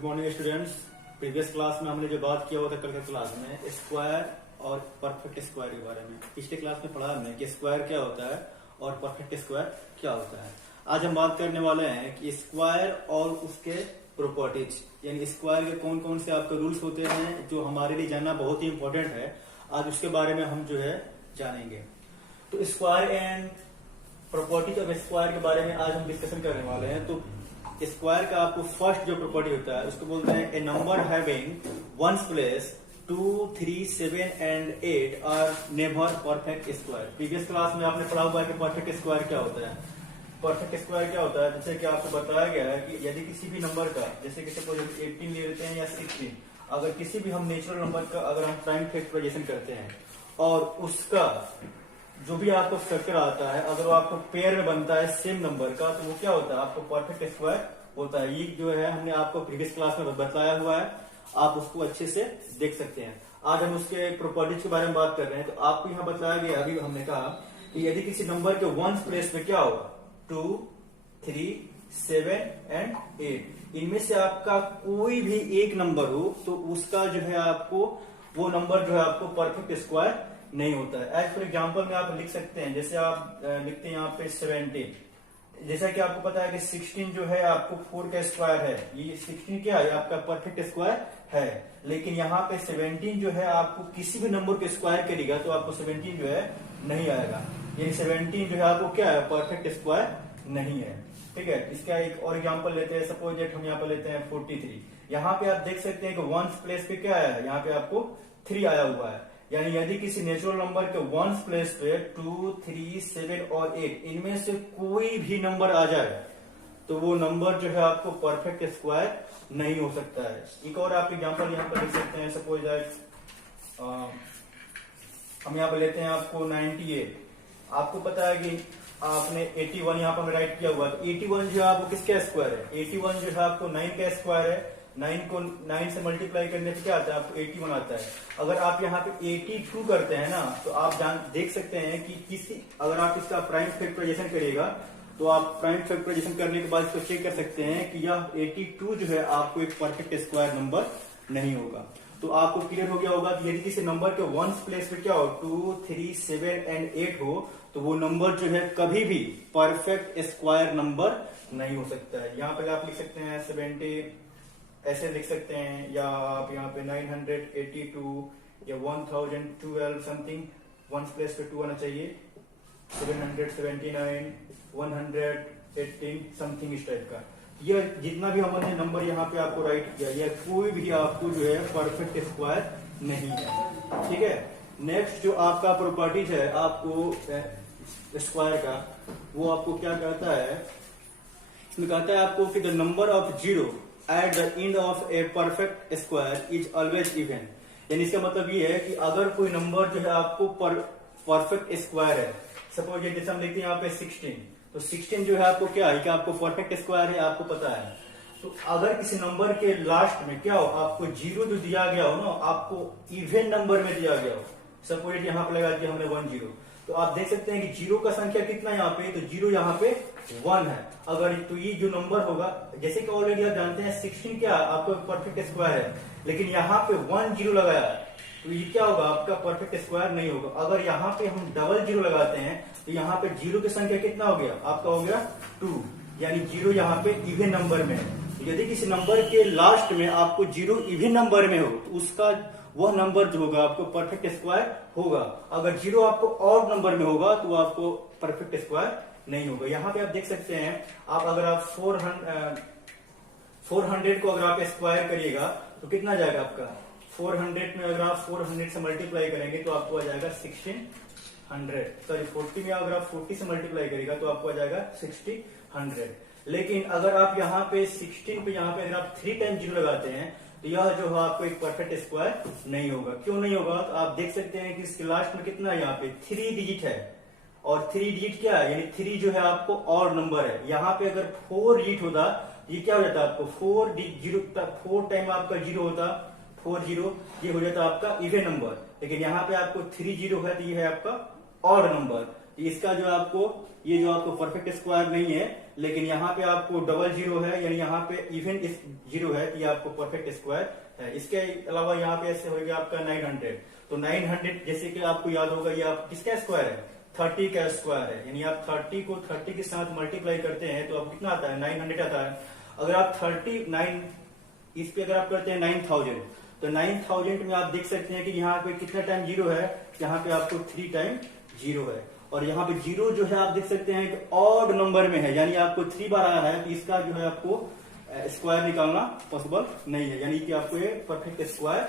Good morning students. Previous class में हमने जो बात किया हुआ था कल के क्लास में स्क्वायर और परफेक्ट स्क्वायर के बारे में। पिछले क्लास में पढ़ा हमने कि स्क्वायर क्या होता है और परफेक्ट स्क्वायर क्या होता है। आज हम बात करने वाले हैं कि स्क्वायर और उसके प्रॉपर्टीज, यानी स्क्वायर के कौन कौन से आपके रूल्स होते हैं जो हमारे लिए जानना बहुत ही इंपॉर्टेंट है। आज उसके बारे में हम जो है जानेंगे। तो square and properties of square के बारे में आज हम डिस्कशन करने वाले हैं। तो स्क्वायर का आपको फर्स्ट जो प्रॉपर्टी होता है उसको बोलते हैं a number having ones place 2, 3, 7 and 8 are never perfect square. Previous class में आपने पढ़ा हुआ है कि परफेक्ट स्क्वायर क्या होता है। परफेक्ट स्क्वायर क्या होता है, जैसे कि आपको बताया गया है कि यदि किसी भी नंबर का, जैसे कि सपोज 18 ले लेते हैं या 16, अगर किसी भी हम नेचुरल नंबर का अगर हम प्राइम फैक्टराइजेशन करते हैं और उसका जो भी आपको फैक्टर आता है अगर वो आपको पेयर में बनता है सेम नंबर का, तो वो क्या होता है, आपको परफेक्ट स्क्वायर होता है। ये जो है हमने आपको प्रीवियस क्लास में बताया हुआ है, आप उसको अच्छे से देख सकते हैं। आज हम उसके प्रॉपर्टीज के बारे में बात कर रहे हैं। तो आपको यहाँ बताया गया, अभी हमने कहा कि यदि किसी नंबर के वंस प्लेस में क्या होगा 2, 3, 7 एंड 8, इनमें से आपका कोई भी एक नंबर हो तो उसका जो है आपको वो नंबर जो है आपको परफेक्ट स्क्वायर नहीं होता है। एज फॉर एग्जाम्पल में आप लिख सकते हैं, जैसे आप लिखते हैं यहाँ पे 17। जैसा कि आपको पता है कि 16 जो है आपको 4 का स्क्वायर है, ये 16 क्या है आपका परफेक्ट स्क्वायर है। लेकिन यहाँ पे 17 जो है आपको किसी भी नंबर के स्क्वायर करेगा तो आपको 17 जो है नहीं आएगा। ये 17 जो है आपको क्या है, परफेक्ट स्क्वायर नहीं है। ठीक है, इसका एक और एग्जाम्पल लेते हैं। सपोज दैट हम यहाँ पे लेते हैं 43। यहाँ पे आप देख सकते हैं कि वंस प्लेस पे क्या आया है, यहाँ पे आपको 3 आया हुआ है। यानी यदि किसी नेचुरल नंबर के वंस प्लेस पे 2, 3, 7 और 8 इनमें से कोई भी नंबर आ जाए तो वो नंबर जो है आपको परफेक्ट स्क्वायर नहीं हो सकता है। एक और आप एग्जांपल यहाँ पर लिख सकते हैं। सपोज दैट हम यहाँ पर लेते हैं आपको 98। आपको पता है कि आपने 81 यहाँ पर राइट किया हुआ, तो 81 जो है आपको किसका स्क्वायर है, 81 जो है आपको 9 का स्क्वायर है। 9 को 9 से मल्टीप्लाई करने से क्या आता है, आपको 81 आता है। अगर आप यहाँ पे 82 करते हैं ना, तो आप देख सकते हैं कि अगर आप इसका प्राइम फैक्टराइजेशन करिएगा तो आप प्राइम फैक्टराइजेशन करने के बाद इसको चेक कर सकते हैं कि यह 82 जो है आपको एक परफेक्ट स्क्वायर नंबर नहीं होगा। तो आपको क्लियर हो गया होगा कि यदि किसी नंबर के वंस प्लेस पे क्या हो 2, 3, 7 एंड 8 हो तो वो नंबर जो है कभी भी परफेक्ट स्क्वायर नंबर नहीं हो सकता है। यहाँ पे आप लिख सकते हैं 70 ऐसे लिख सकते हैं, या आप यहाँ पे 982 या 1012 समथिंग वंस प्लेस पे 2 आना चाहिए, 779, 118 समथिंग इस टाइप का। यह जितना भी हमने नंबर यहाँ पे आपको राइट किया, यह कोई भी आपको जो है परफेक्ट स्क्वायर नहीं है। ठीक है, नेक्स्ट जो आपका प्रॉपर्टीज है आपको स्क्वायर का, वो आपको क्या कहता है, इसमें कहता है आपको कि the number of zero at the end of A perfect square is always even. यानी इसका मतलब ये है कि अगर कोई नंबर जो है आपको परफेक्ट स्क्वायर है, सपोज ये जैसे हम लिखते हैं यहाँ पे 16, तो 16 जो है आपको क्या है कि आपको परफेक्ट स्क्वायर है, आपको पता है। तो अगर किसी नंबर के लास्ट में क्या हो, आपको जीरो जो दिया गया हो ना, आपको इवन नंबर में दिया गया हो, सपोज यहाँ पे लगा दिया हमने 10, तो आप देख सकते हैं कि जीरो का संख्या कितना यहाँ पे, तो जीरो यहाँ पे 1 है। अगर तो ये जो नंबर होगा, जैसे कि ऑलरेडी आप जानते हैं 16 क्या आपको परफेक्ट स्क्वायर है, लेकिन यहाँ पे 1 जीरो लगाया तो ये क्या होगा, आपका परफेक्ट स्क्वायर नहीं होगा। अगर यहाँ पे हम डबल जीरो लगाते हैं तो यहाँ पे जीरो की संख्या कितना हो गया, आपका हो गया 2, यानी जीरो यहाँ पे इवन नंबर में है। यदि किसी नंबर के लास्ट में आपको जीरो इवन नंबर में हो तो उसका वह नंबर जो होगा आपको परफेक्ट स्क्वायर होगा। अगर जीरो आपको ऑड नंबर में होगा तो आपको परफेक्ट स्क्वायर नहीं होगा। यहाँ पे आप देख सकते हैं, आप अगर आप 400 को अगर आप स्क्वायर करिएगा तो कितना जाएगा आपका 400 में, अगर आप 400 से मल्टीप्लाई करेंगे तो आपको आ जाएगा 1600। सॉरी 40 में अगर आप 40 से मल्टीप्लाई करेगा तो आपको आ जाएगा 1600। लेकिन अगर आप यहाँ पे 16 पे यहाँ पे अगर आप 3 टाइम जीरो लगाते हैं तो यह जो है आपको एक परफेक्ट स्क्वायर नहीं होगा। क्यों नहीं होगा, तो आप देख सकते हैं कि इसके लास्ट में कितना है, यहाँ पे 3 डिजिट है, और 3 डिजिट क्या है, यानी 3 जो है आपको और नंबर है। यहाँ पे अगर 4 डिजिट होता ये क्या हो जाता आपको 4 टाइम आपका जीरो होता, 4 जीरो, ये हो जाता आपका इवन नंबर। लेकिन यहाँ पे आपको 3 जीरो है तो ये है आपका ऑड नंबर। इसका जो आपको ये जो आपको परफेक्ट स्क्वायर नहीं है, लेकिन यहाँ पे आपको डबल जीरो है, यानी यहाँ पे इवन जीरो है, ये आपको परफेक्ट स्क्वायर है। इसके अलावा यहाँ पे ऐसे हो गया आपका 900, तो 900 जैसे कि आपको याद होगा ये आप किसका स्क्वायर है, 30 का स्क्वायर है, यानी आप 30 को 30 के साथ मल्टीप्लाई करते हैं तो आप कितना आता है, 900 आता है। अगर आप 39 इस पे अगर आप करते हैं 9000, तो 9000 में आप देख सकते हैं कि यहाँ पे कितना टाइम जीरो है, यहाँ पे आपको 3 टाइम जीरो है, और यहाँ पे जीरो जो है आप देख सकते हैं कि ऑड नंबर में है, यानी आपको 3 बार आया है, तो इसका जो है आपको स्क्वायर निकालना पॉसिबल नहीं है, यानी कि आपको ये परफेक्ट स्क्वायर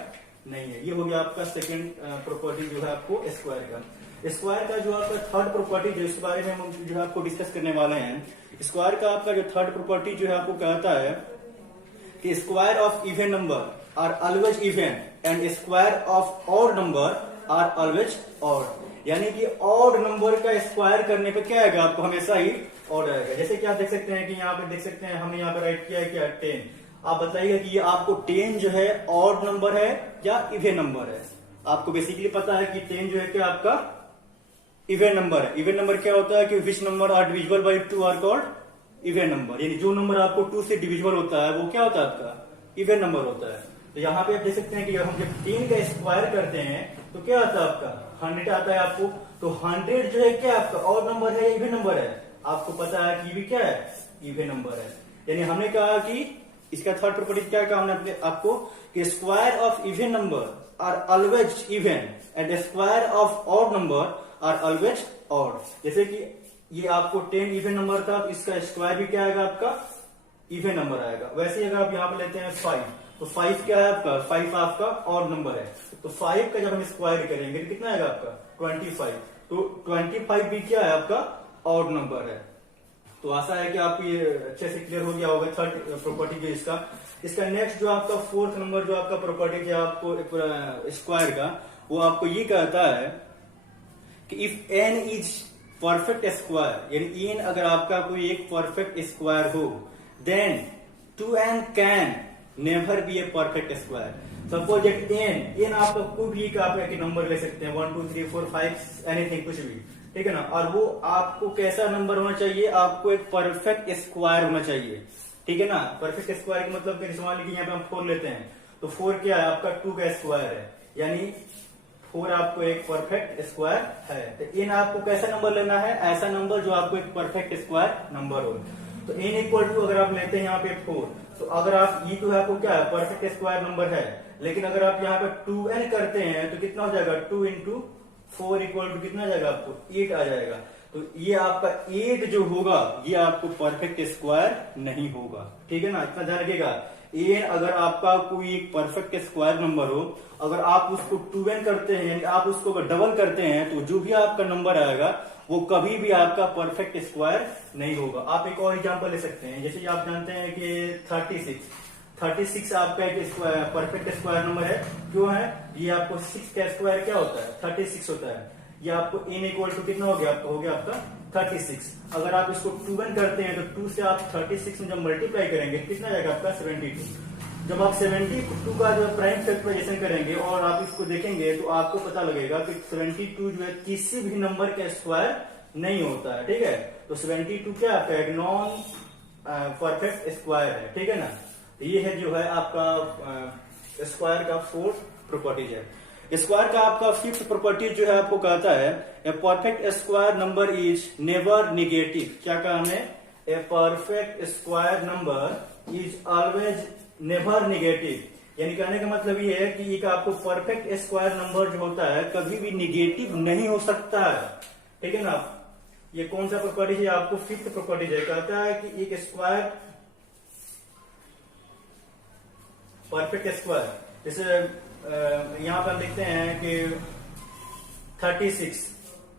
नहीं है। ये हो गया आपका सेकंड प्रॉपर्टी जो है आपको स्क्वायर का। स्क्वायर का जो आपका थर्ड प्रॉपर्टी जो इसके बारे में हम जो है आपको डिस्कस करने वाले हैं, स्क्वायर का आपका जो थर्ड प्रॉपर्टी जो है आपको कहता है कि square of even number are always even and square of odd number are always odd, यानी कि ऑड नंबर का स्क्वायर करने पे क्या आएगा, आपको हमेशा ही ऑड आएगा। जैसे कि आप देख सकते हैं कि यहाँ पे देख सकते हैं हमने यहाँ पे राइट किया है क्या 10, आप बताइएगा कि ये आपको 10 जो है ऑड नंबर है या इवन नंबर है। आपको बेसिकली पता है कि 10 जो है क्या आपका इवन नंबर है। इवन नंबर क्या होता है कि which number are divisible by 2 are called even number, यानी जो नंबर आपको 2 से डिविजिबल होता है वो क्या होता है आपका इवन नंबर होता है। तो यहाँ पे आप देख सकते हैं कि हम जब 10 का स्क्वायर करते हैं तो क्या आता है आपका 100 आता है आपको, तो 100 जो है क्या आपका ऑड नंबर है या इवन नंबर है, आपको पता है कि ये भी क्या है इवन नंबर है। यानी हमने कहा कि इसका थर्ड प्रॉपर्टी क्या कहा हमने अपने आपको कि square of even number are always even and square of odd number are always odd. जैसे कि ये आपको 10 इवन नंबर था, तो इसका स्क्वायर भी क्या आएगा आपका इवन नंबर आएगा। वैसे ही अगर आप यहाँ पे लेते हैं 5, तो 5 क्या है आपका 5 आपका ऑड नंबर है, तो 5 का जब हम स्क्वायर करेंगे तो कितना आएगा आपका 25, तो 25 भी क्या है आपका ऑड नंबर है। तो आशा है कि आपको ये अच्छे से क्लियर हो गया होगा थर्ड प्रॉपर्टी जो इसका नेक्स्ट जो आपका फोर्थ नंबर जो आपका प्रॉपर्टी जो आपको स्क्वायर का, वो आपको ये कहता है कि if n is perfect square, यानी एन अगर आपका कोई एक परफेक्ट स्क्वायर हो, then 2n can never be a perfect square. Suppose n आपका कोई भी आप एक नंबर ले सकते हैं 1 2 3 4 5 एनीथिंग, कुछ भी, ठीक है ना, और वो आपको कैसा नंबर होना चाहिए, आपको एक परफेक्ट स्क्वायर होना चाहिए, ठीक है ना। परफेक्ट स्क्वायर का मतलब मान लीजिए यहाँ पे हम 4 लेते हैं, तो 4 क्या है आपका 2 का स्क्वायर है, यानी 4 आपको एक परफेक्ट स्क्वायर है। तो इन आपको कैसा नंबर लेना है, ऐसा नंबर जो आपको एक परफेक्ट स्क्वायर नंबर हो। तो इन इक्वल टू अगर आप लेते हैं यहाँ पे 4, तो अगर आप ये तो आपको क्या है परफेक्ट स्क्वायर नंबर है, लेकिन अगर आप यहाँ पे 2n करते हैं तो कितना हो जाएगा 2 इंटू 4 इक्वल टू कितना आ जाएगा आपको 8 आ जाएगा। तो ये आपका 8 जो होगा ये आपको परफेक्ट स्क्वायर नहीं होगा, ठीक है ना, इतना ध्यान रखिएगा। एन अगर आपका कोई एक परफेक्ट स्क्वायर नंबर हो, अगर आप उसको 2n करते हैं यानी आप उसको अगर डबल करते हैं, तो जो भी आपका नंबर आएगा वो कभी भी आपका परफेक्ट स्क्वायर नहीं होगा। आप एक और एग्जांपल ले सकते हैं, जैसे आप जानते हैं कि 36 आपका एक परफेक्ट स्क्वायर नंबर है, क्यों है, ये आपको 6 का स्क्वायर क्या होता है 36 होता है। ये आपको n इक्वल टू कितना हो गया आपका, हो गया आपका 36। अगर आप इसको 2n करते हैं तो 2 से आप 36 में जब मल्टीप्लाई करेंगे कितना जाएगा आपका 72। जब आप 72 का जो प्राइम फैक्टराइजेशन करेंगे और आप इसको देखेंगे तो आपको पता लगेगा कि 72 जो है किसी भी नंबर का स्क्वायर नहीं होता है, ठीक है। तो 72 क्या आपका एक नॉन परफेक्ट स्क्वायर है, ठीक है ना। तो ये है जो है आपका स्क्वायर का फोर्थ प्रॉपर्टीज है। स्क्वायर का आपका फिफ्थ प्रॉपर्टी जो है आपको कहता है ए perfect square number is never negative. क्या कहा हमने, ए perfect square number is always never negative, यानी कहने का मतलब ये है कि एक आपको परफेक्ट स्क्वायर नंबर जो होता है कभी भी निगेटिव नहीं हो सकता है, ठीक है ना। ये कौन सा प्रॉपर्टी है, आपको फिफ्थ प्रॉपर्टी है, कहता है कि एक स्क्वायर परफेक्ट स्क्वायर, जैसे यहां पर हम देखते हैं कि 36,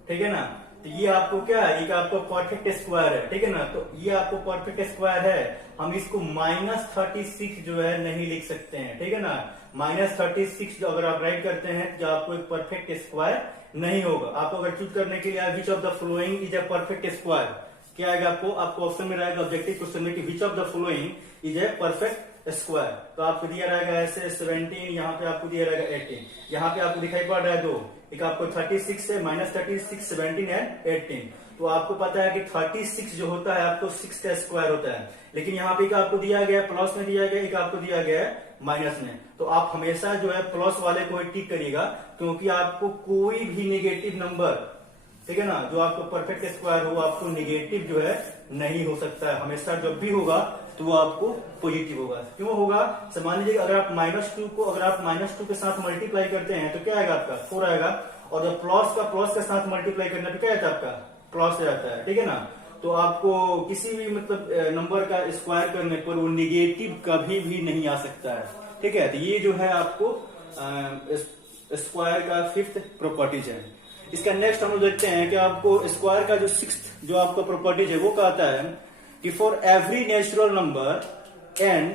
ठीक है ना, तो ये आपको क्या है, एक आपको परफेक्ट स्क्वायर है, ठीक है ना। तो ये आपको परफेक्ट स्क्वायर है, हम इसको -36 जो है नहीं लिख सकते हैं, ठीक है ना। -36 जो अगर आप राइट करते हैं तो आपको एक परफेक्ट स्क्वायर नहीं होगा। आपको अगर चूज करने के लिए which of the following is a perfect square, क्या आएगा आपको ऑप्शन में रहेगा ऑब्जेक्टिव क्वेश्चन में कि which of the following is a perfect square. तो आपको दिया रहेगा ऐसे 17, यहाँ पे आपको दिया रहेगा 18, यहाँ पे आपको दिखाई पड़ रहा है 2, एक आपको 36 है, -36, 17 एंड 18। तो आपको पता है कि 36 जो होता है आपको 6 का स्क्वायर होता है, लेकिन यहाँ पे एक आपको दिया गया है प्लस में दिया गया, एक आपको दिया गया है माइनस में। तो आप हमेशा जो है प्लस वाले को ही टिक करिएगा, क्योंकि आपको कोई भी नेगेटिव नंबर, ठीक है ना, जो आपको परफेक्ट स्क्वायर हो आपको नेगेटिव जो है नहीं हो सकता है। हमेशा जब भी होगा तो वो आपको पॉजिटिव होगा। क्यों होगा? मान लीजिए अगर आप -2 को अगर आप -2 के साथ मल्टीप्लाई करते हैं तो क्या आएगा आपका 4 आएगा, और जब प्लस के साथ मल्टीप्लाई करना तो क्या आता है आपका प्लस रहता है, ठीक है ना। तो आपको किसी भी मतलब नंबर का स्क्वायर करने पर वो निगेटिव कभी भी नहीं आ सकता है, ठीक है। तो ये जो है आपको स्क्वायर का 5th प्रॉपर्टीज है। इसका नेक्स्ट हम लोग देखते हैं कि आपको स्क्वायर का जो 6th जो आपका प्रॉपर्टीज है वो कहता है कि for every natural number n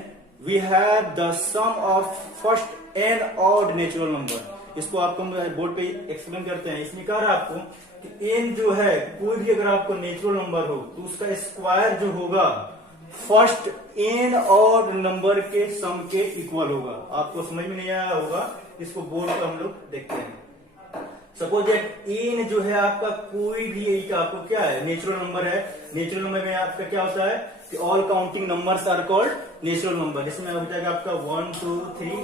we have the sum of first n odd natural number. इसको आपको बोर्ड पे एक्सप्लेन करते हैं। इसमें कह रहा है आपको कि n जो है कोई भी अगर आपको नेचुरल नंबर हो तो उसका स्क्वायर जो होगा फर्स्ट n ऑड नंबर के सम के इक्वल होगा। आपको समझ में नहीं आया होगा, इसको बोर्ड पे हम लोग देखते हैं। सपोज दैट n जो है आपका कोई भी एक आपको क्या है नेचुरल नंबर है। नेचुरल नंबर में आपका क्या होता है कि all counting numbers are called natural number. इसमें हो जाएगा आपका 1 2 3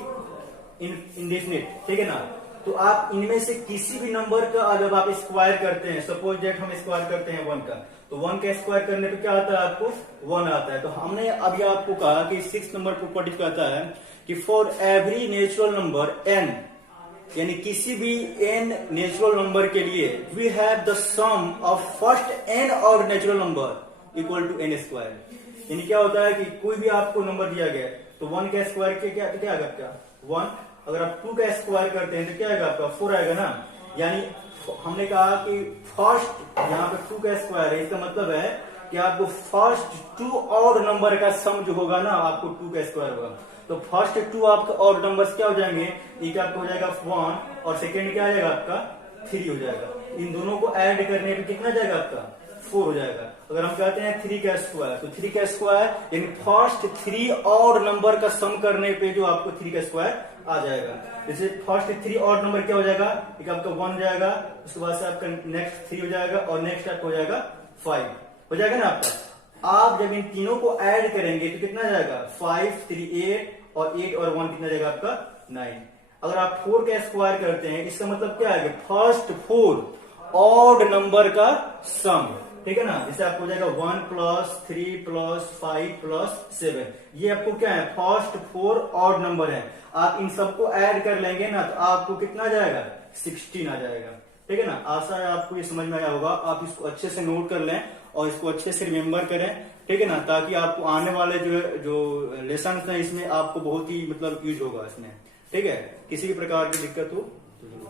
इंडेफिनिट, ठीक है ना। तो आप इनमें से किसी भी नंबर का अगर आप स्क्वायर करते हैं, सपोज दैट हम स्क्वायर करते हैं 1 का, तो 1 का स्क्वायर करने पे क्या आता है आपको 1 आता है। तो हमने अभी आपको कहा कि 6 नंबर प्रॉपर्टी कहता है कि for every natural number n, यानी किसी भी n नेचुरल नंबर के लिए we have the sum of first n और natural number equal to n square. यानी क्या होता है कि कोई भी आपको नंबर दिया गया तो 1 का स्क्वायर के क्या आएगा आपका 1, अगर आप 2 का स्क्वायर करते हैं तो क्या आएगा आपका 4 आएगा ना। यानी हमने कहा कि फर्स्ट यहाँ पे 2 का स्क्वायर है, इसका मतलब है कि आपको फर्स्ट 2 और नंबर का सम जो होगा ना आपको 2 का स्क्वायर होगा। तो फर्स्ट 2 आपका और नंबर्स क्या हो जाएंगे, एक आपका हो जाएगा 1 और सेकेंड क्या आ जाएगा आपका 3 हो जाएगा। इन दोनों को ऐड करने पे कितना जाएगा आपका 4 हो जाएगा। अगर हम कहते हैं 3 का स्क्वायर, तो 3 का स्क्वायर यानी फर्स्ट 3 और नंबर का सम करने पे जो आपको 3 का स्क्वायर आ जाएगा। जैसे फर्स्ट 3 और नंबर क्या हो जाएगा, एक आपका 1 जाएगा, उसके बाद से आपका नेक्स्ट 3 हो जाएगा और नेक्स्ट आपका हो जाएगा 5 हो जाएगा ना आपका। आप जब इन तीनों को ऐड करेंगे तो कितना जाएगा 5 3 8 और 8 और 1 कितना जाएगा आपका 9। अगर आप 4 का स्क्वायर करते हैं इसका मतलब क्या है, फर्स्ट 4 ऑड नंबर का सम, ठीक है ना। जैसे आपको हो जाएगा 1 + 3 + 5 + 7, ये आपको क्या है फर्स्ट 4 ऑड नंबर है। आप इन सबको ऐड कर लेंगे ना तो आपको कितना जाएगा 16 आ जाएगा, ठीक है ना। आशा है आपको ये समझ में आया होगा। आप इसको अच्छे से नोट कर लें और इसको अच्छे से रिमेम्बर करें, ठीक है ना, ताकि आपको आने वाले जो लेसन है इसमें आपको बहुत ही मतलब यूज होगा इसमें, ठीक है। किसी भी प्रकार की दिक्कत हो तो जरूर